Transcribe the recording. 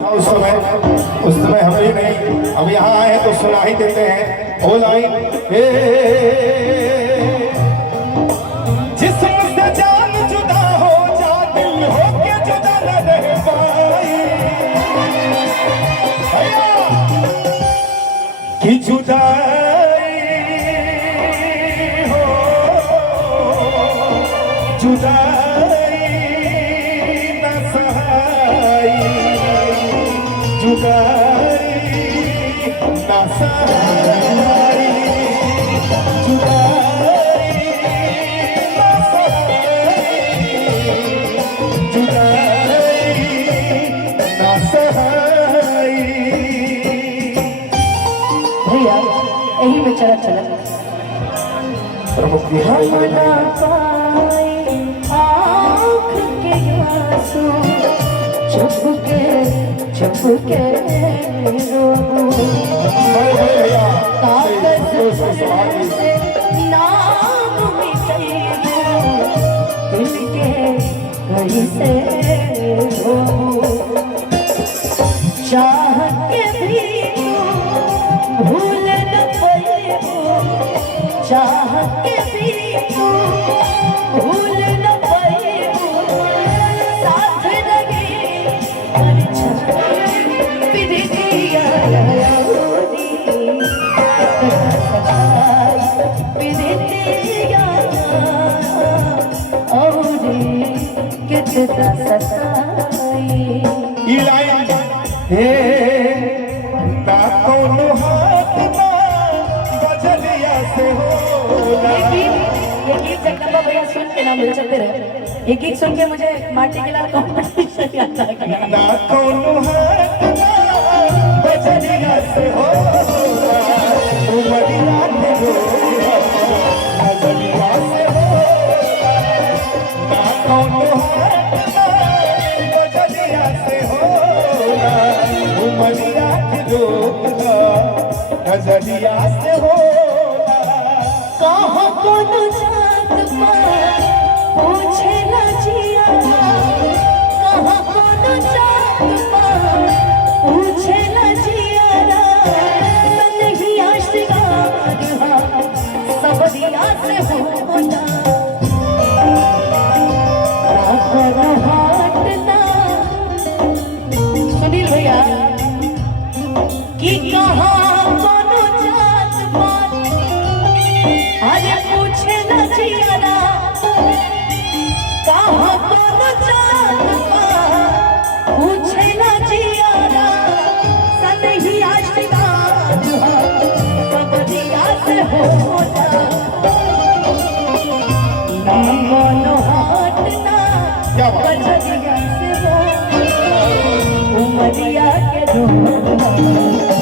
उस समय हम भी नहीं, अब यहाँ आए तो सुना ही देते हैं ओ लाइन। जिस्म से जान जुदा हो जा, दिल हो के जुदा न रह पाई कि जुदाई हो, जुदाई न सहाई, जुदाई ना सहाई, जुदाई ना सहाई, जुदाई ना सहाई। भैया यही में चला चला हम ना पाए आँख के आंसू, चुप के कागज से नाम मिटे दिल के कहीं से चाह के भी भूल न पाए, चाह के भी भूल न पाए, साथ लगे भैया सुन के ना मिल सकते रहे, एक सुन के मुझे माटी के लाल कॉम्पिटिशन याद आ गया। ना कोनो हाथ ना बजलिया से हो, उमरिया के हो, बजलिया से हो। ना कोनो हाथ ना बजलिया से हो, उमरिया के हो, बजलिया से हो। कहाँ कोनो जात पात पूछे ना जिया, कहाँ कोनो जात पात पूछे ना जिया, नहीं आशिकान सब दिया से होना, हाटना सुनील भैया कि कहाँ कोनो जात पात अरे पूछे न जियारा, कहाँ कोनो जात पात पूछे न जियारा, सनही आशिकान सब दिया से होना, ना कोनो हाट ना बजरिया से हो, उमरिया के धोना।